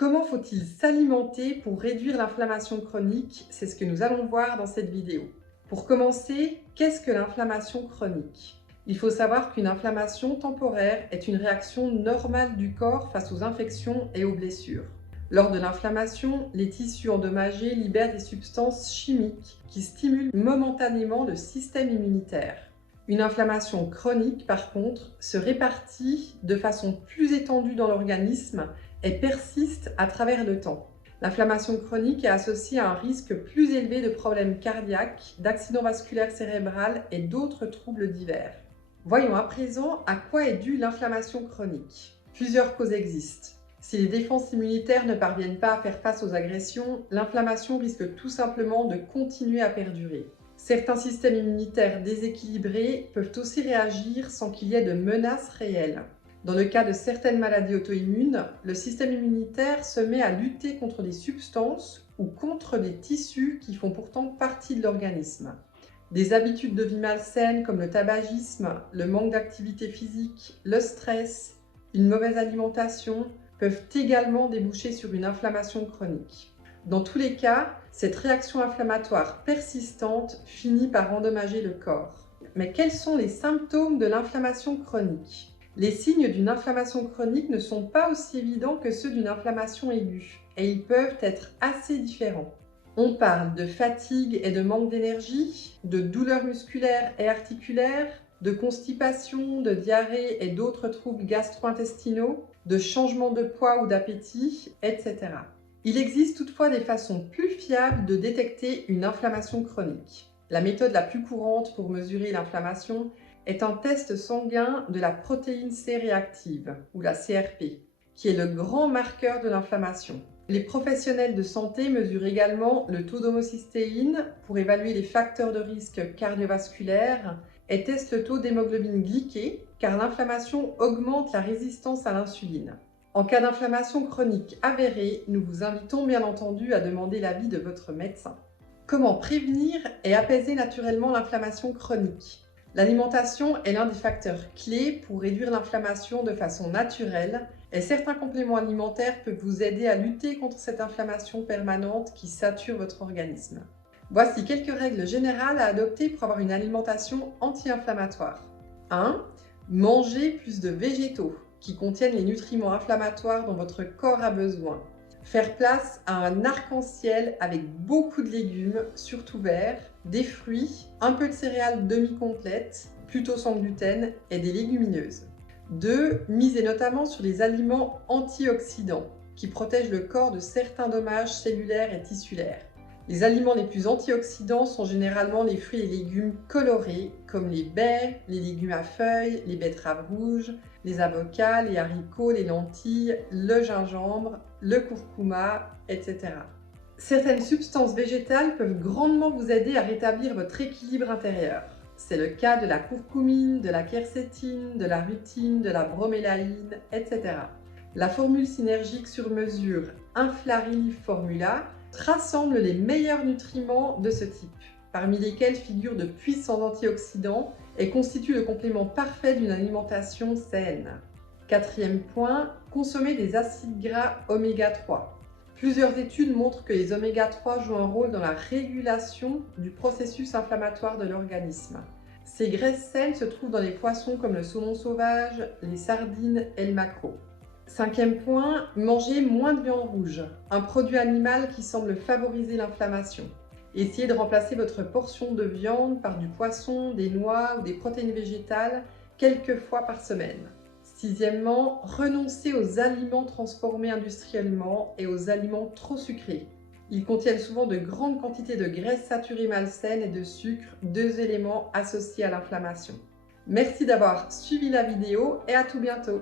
Comment faut-il s'alimenter pour réduire l'inflammation chronique? C'est ce que nous allons voir dans cette vidéo. Pour commencer, qu'est-ce que l'inflammation chronique? Il faut savoir qu'une inflammation temporaire est une réaction normale du corps face aux infections et aux blessures. Lors de l'inflammation, les tissus endommagés libèrent des substances chimiques qui stimulent momentanément le système immunitaire. Une inflammation chronique, par contre, se répartit de façon plus étendue dans l'organisme et persiste à travers le temps. L'inflammation chronique est associée à un risque plus élevé de problèmes cardiaques, d'accidents vasculaires cérébraux et d'autres troubles divers. Voyons à présent à quoi est due l'inflammation chronique. Plusieurs causes existent. Si les défenses immunitaires ne parviennent pas à faire face aux agressions, l'inflammation risque tout simplement de continuer à perdurer. Certains systèmes immunitaires déséquilibrés peuvent aussi réagir sans qu'il y ait de menaces réelles. Dans le cas de certaines maladies auto-immunes, le système immunitaire se met à lutter contre des substances ou contre des tissus qui font pourtant partie de l'organisme. Des habitudes de vie malsaines comme le tabagisme, le manque d'activité physique, le stress, une mauvaise alimentation peuvent également déboucher sur une inflammation chronique. Dans tous les cas, cette réaction inflammatoire persistante finit par endommager le corps. Mais quels sont les symptômes de l'inflammation chronique ? Les signes d'une inflammation chronique ne sont pas aussi évidents que ceux d'une inflammation aiguë, et ils peuvent être assez différents. On parle de fatigue et de manque d'énergie, de douleurs musculaires et articulaires, de constipation, de diarrhée et d'autres troubles gastro-intestinaux, de changement de poids ou d'appétit, etc. Il existe toutefois des façons plus fiables de détecter une inflammation chronique. La méthode la plus courante pour mesurer l'inflammation est un test sanguin de la protéine C réactive, ou la CRP, qui est le grand marqueur de l'inflammation. Les professionnels de santé mesurent également le taux d'homocystéine pour évaluer les facteurs de risque cardiovasculaires et testent le taux d'hémoglobine glyquée, car l'inflammation augmente la résistance à l'insuline. En cas d'inflammation chronique avérée, nous vous invitons bien entendu à demander l'avis de votre médecin. Comment prévenir et apaiser naturellement l'inflammation chronique? L'alimentation est l'un des facteurs clés pour réduire l'inflammation de façon naturelle et certains compléments alimentaires peuvent vous aider à lutter contre cette inflammation permanente qui sature votre organisme. Voici quelques règles générales à adopter pour avoir une alimentation anti-inflammatoire. 1. Mangez plus de végétaux qui contiennent les nutriments inflammatoires dont votre corps a besoin. Faire place à un arc-en-ciel avec beaucoup de légumes, surtout verts, des fruits, un peu de céréales demi-complètes, plutôt sans gluten, et des légumineuses. 2. Misez notamment sur les aliments antioxydants qui protègent le corps de certains dommages cellulaires et tissulaires. Les aliments les plus antioxydants sont généralement les fruits et légumes colorés comme les baies, les légumes à feuilles, les betteraves rouges, les avocats, les haricots, les lentilles, le gingembre, le curcuma, etc. Certaines substances végétales peuvent grandement vous aider à rétablir votre équilibre intérieur. C'est le cas de la curcumine, de la quercétine, de la rutine, de la bromélaïne, etc. La formule synergique sur mesure Inflarilife Formula rassemble les meilleurs nutriments de ce type, parmi lesquels figurent de puissants antioxydants et constitue le complément parfait d'une alimentation saine. 4e point, consommer des acides gras oméga 3. Plusieurs études montrent que les oméga 3 jouent un rôle dans la régulation du processus inflammatoire de l'organisme. Ces graisses saines se trouvent dans les poissons comme le saumon sauvage, les sardines et le maquereau. 5e point, manger moins de viande rouge, un produit animal qui semble favoriser l'inflammation. Essayez de remplacer votre portion de viande par du poisson, des noix ou des protéines végétales quelques fois par semaine. 6e, renoncez aux aliments transformés industriellement et aux aliments trop sucrés. Ils contiennent souvent de grandes quantités de graisses saturées malsaines et de sucre, deux éléments associés à l'inflammation. Merci d'avoir suivi la vidéo et à tout bientôt.